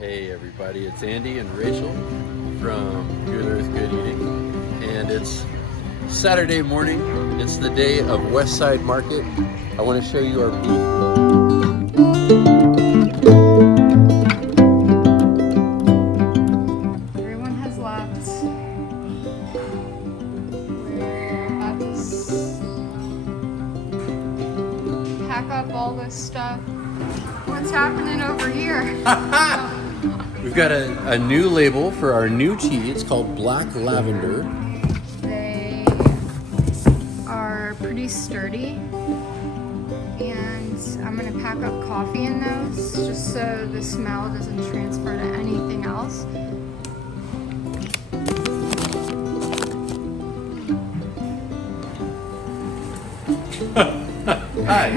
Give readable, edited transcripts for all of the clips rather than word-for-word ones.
Hey everybody, it's Andy and Rachel from Good Earth Good Eating, and it's Saturday morning. It's the day of Westside Market. I want to show you our booth. Everyone has left. We're about to pack up all this stuff. What's happening over here? We've got a new label for our new tea. It's called Black Lavender. They are pretty sturdy, and I'm gonna pack up coffee in those just so the smell doesn't transfer to anything else. Hi.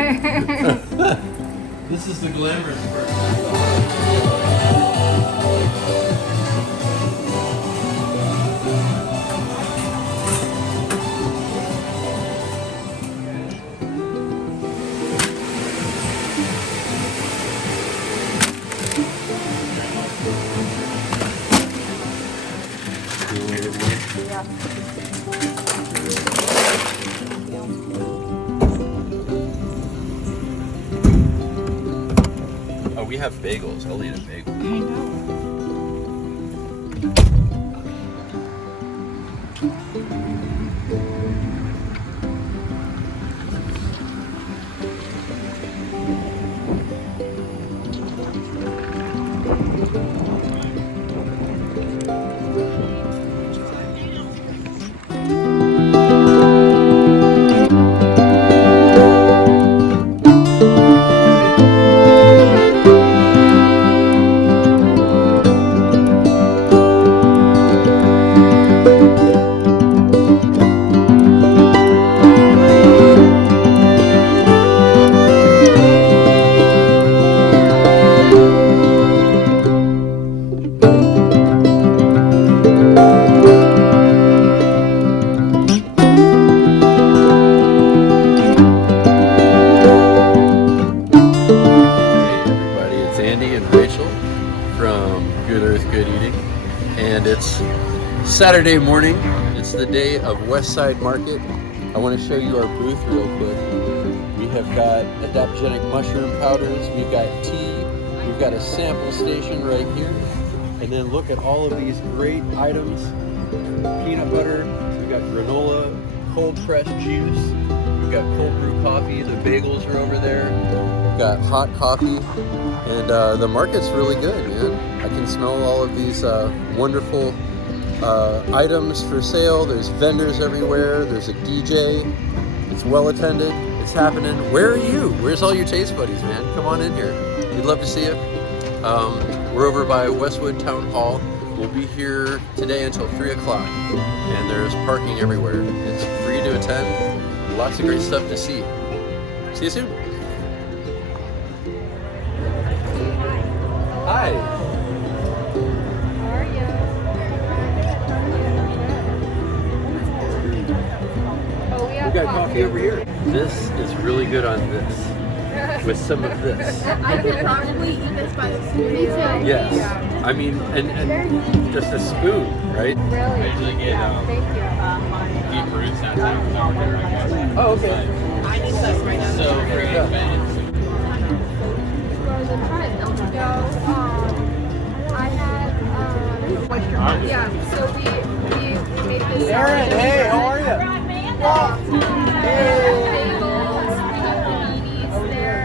This is the glamorous part. Oh, we have bagels. I'll eat a bagel. I know. From Good Earth Good Eating, and it's Saturday morning. It's the day of Westside Market. I want to show you our booth real quick. We have got adaptogenic mushroom powders, we've got tea, we've got a sample station right here, and then look at all of these great items. Peanut butter, we've got granola, cold pressed juice, we've got cold brew coffee, the bagels are over there, we've got hot coffee. And the market's really good, man. I can smell all of these wonderful items for sale. There's vendors everywhere. There's a DJ. It's well attended. It's happening. Where are you? Where's all your taste buddies, man? Come on in here. We'd love to see you. We're over by Westwood Town Hall. We'll be here today until 3 o'clock. And there's parking everywhere. It's free to attend. Lots of great stuff to see. See you soon. Hi. How are you? Oh, we have We got coffee over here. This is really good on this. With some of this. I could probably eat this by the spoon. Me too. Yes. Yeah. I mean, and just a spoon, right? Really? I usually get Thank you. deep roots and that's how we're I guess. Oh, okay. I just that's right now. So for Yeah. I had, yeah, so we made this. Aaron, hey, how are you? Bagels, we have paninis there.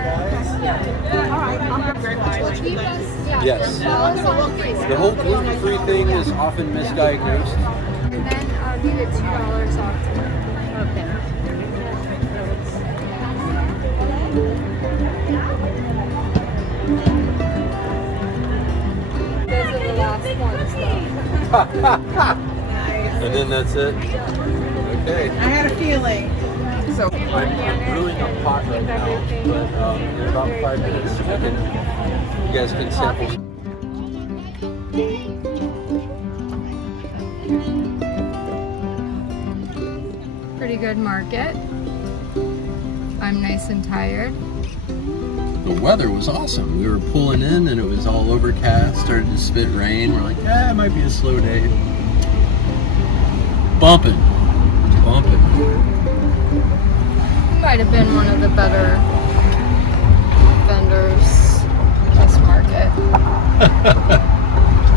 Yes. The whole gluten-free thing is often misdiagnosed. And then we get $2 off today. Okay. Those are the last ones though. And then that's it. Okay. I had a feeling. So I'm brewing a pot right now, but in about 5 minutes, you guys can sample. Pretty good market. I'm nice and tired. the weather was awesome. We were pulling in and it was all overcast, started to spit rain. We're like, it might be a slow day. Bumping. Might have been one of the better vendors this market.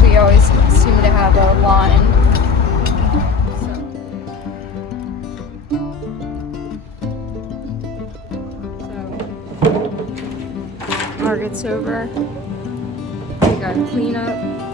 We always seem to have a line. So market's over. We gotta clean up.